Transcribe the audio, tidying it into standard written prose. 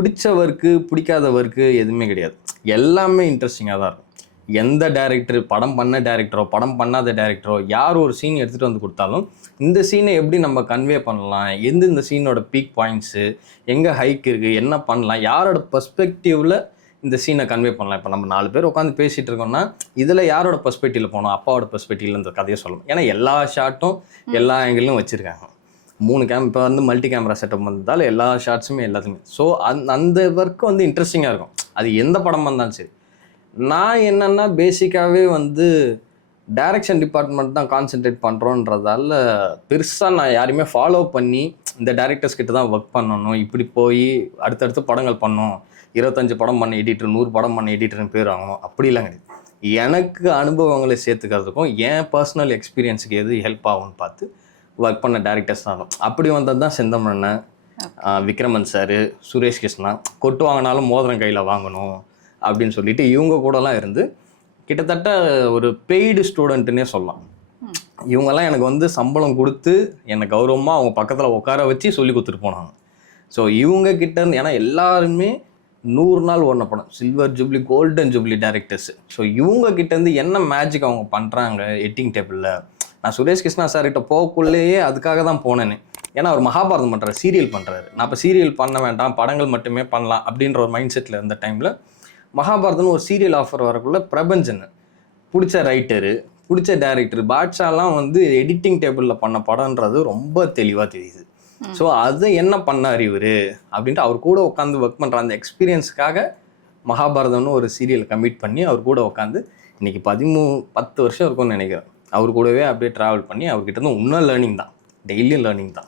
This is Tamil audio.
பிடிச்ச ஒர்க்கு பிடிக்காத ஒர்க்கு எதுவுமே கிடையாது. எல்லாமே இன்ட்ரெஸ்டிங்காக தான் இருக்கும். எந்த டேரக்டர் படம் பண்ண டேரக்டரோ படம் பண்ணாத டேரக்டரோ யார் ஒரு சீன் எடுத்துகிட்டு வந்து கொடுத்தாலும் இந்த சீனை எப்படி நம்ம கன்வே பண்ணலாம், இந்த சீனோட பீக் பாயிண்ட்ஸு, எங்கே ஹைக் இருக்குது, என்ன பண்ணலாம், யாரோட பெர்ஸ்பெக்டிவில் இந்த சீனை கன்வே பண்ணலாம். இப்போ நம்ம 4 பேர் உட்காந்து பேசிகிட்டு இருக்கோம்னா இதில் யாரோட பெர்ஸ்பெக்டிவில் போகணும், அப்பாவோட பெர்ஸ்பெக்டிவில் இந்த கதையை சொல்லணும். ஏன்னா எல்லா ஷாட்டும் எல்லா ஆங்கிளும் வச்சுருக்காங்க. 3 இப்போ வந்து மல்டி கேமரா செட்டப் வந்ததால் எல்லா ஷாட்ஸுமே எல்லாத்துக்குமே. ஸோ அந்த ஒர்க்கு வந்து இன்ட்ரெஸ்டிங்காக இருக்கும். அது எந்த படமாக இருந்தாலும் சரி. நான் என்னென்னா பேசிக்காகவே வந்து டைரக்ஷன் டிபார்ட்மெண்ட் தான் கான்சென்ட்ரேட் பண்ணுறோன்றதால பெருசாக நான் யாரையுமே ஃபாலோ பண்ணி இந்த டேரக்டர்ஸ் கிட்ட தான் ஒர்க் பண்ணணும், இப்படி போய் அடுத்தடுத்து படங்கள் பண்ணணும், 25 படம் பண்ண எடிட்டர் 100 படம் பண்ண எடிட்டர்னு பேர் வாங்கணும், அப்படிலாம் கிடையாது. எனக்கு அனுபவங்களை சேர்த்துக்கிறதுக்கும் என் பர்சனல் எக்ஸ்பீரியன்ஸுக்கு எது ஹெல்ப் ஆகும்னு பார்த்து ஒர்க் பண்ண டேரக்டர்ஸ் தான். அப்படி வந்தது தான் செந்தமண்ணன், விக்ரமன் சார், சுரேஷ் கிருஷ்ணா. கொட்டு வாங்கினாலும் மோதிரம் கையில் வாங்கணும் அப்படின்னு சொல்லிட்டு இவங்க கூடலாம் இருந்து கிட்டத்தட்ட ஒரு பெய்டு ஸ்டூடெண்ட்டுன்னே சொல்லலாம். இவங்கெல்லாம் எனக்கு வந்து சம்பளம் கொடுத்து என்னை கௌரவமாக அவங்க பக்கத்தில் உட்கார வச்சு சொல்லி கொடுத்துட்டு போனாங்க. ஸோ இவங்க கிட்டேருந்து, ஏன்னா எல்லாருமே 100 நாள் ஓடின படம், silver jubilee golden jubilee directors. So இவங்க கிட்டேருந்து என்ன மேஜிக் அவங்க பண்ணுறாங்க எடிட்டிங் டேபிளில். நான் சுரேஷ் கிருஷ்ணா சார்கிட்ட போகக்குள்ளேயே அதுக்காக தான் போனேன்னு. ஏன்னா அவர் மகாபாரதம் பண்ணுறாரு, சீரியல் பண்ணுறாரு. நான் இப்போ சீரியல் பண்ண வேண்டாம், படங்கள் மட்டுமே பண்ணலாம் அப்படின்ற ஒரு மைண்ட் செட்டில் இருந்த டைமில் மகாபாரதம்னு ஒரு சீரியல் ஆஃபர் வரக்குள்ள பிரபஞ்சன் பிடிச்ச ரைட்டரு, பிடிச்ச டேரக்டர் பாட்ஷாலாம் வந்து எடிட்டிங் டேபிளில் பண்ண படம்ன்றது ரொம்ப தெளிவாக தெரியுது. ஸோ அதை என்ன பண்ணார் இவர் அப்படின்ட்டு அவர் கூட உட்காந்து ஒர்க் பண்ணுற அந்த எக்ஸ்பீரியன்ஸுக்காக மகாபாரதம்னு ஒரு சீரியல் கமிட் பண்ணி அவர் கூட உட்காந்து இன்றைக்கி 10 வருஷம் இருக்கும்னு நினைக்கிறேன். அவர் கூடவே அப்படியே ட்ராவல் பண்ணி அவர்கிட்ட இருந்து இன்னும் லேர்னிங் தான், டெய்லியும் லேர்னிங் தான்.